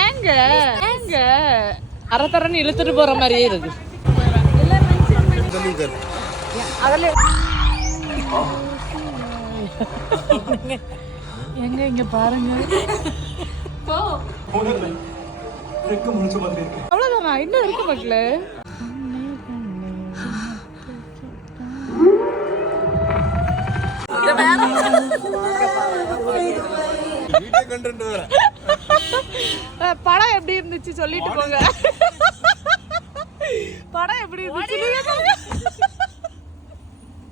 ஏங்க ஏங்க அரத்தரன்னு இழுத்துட்டு போற மாதிரியே இருக்கு. எங்க இங்க பாருங்க, அவ்வளவுதானா? இன்னும் இருக்கு மக்களே. படம் எப்படி இருந்துச்சு சொல்லிட்டு போங்க. படம் எப்படி இருந்துச்சு?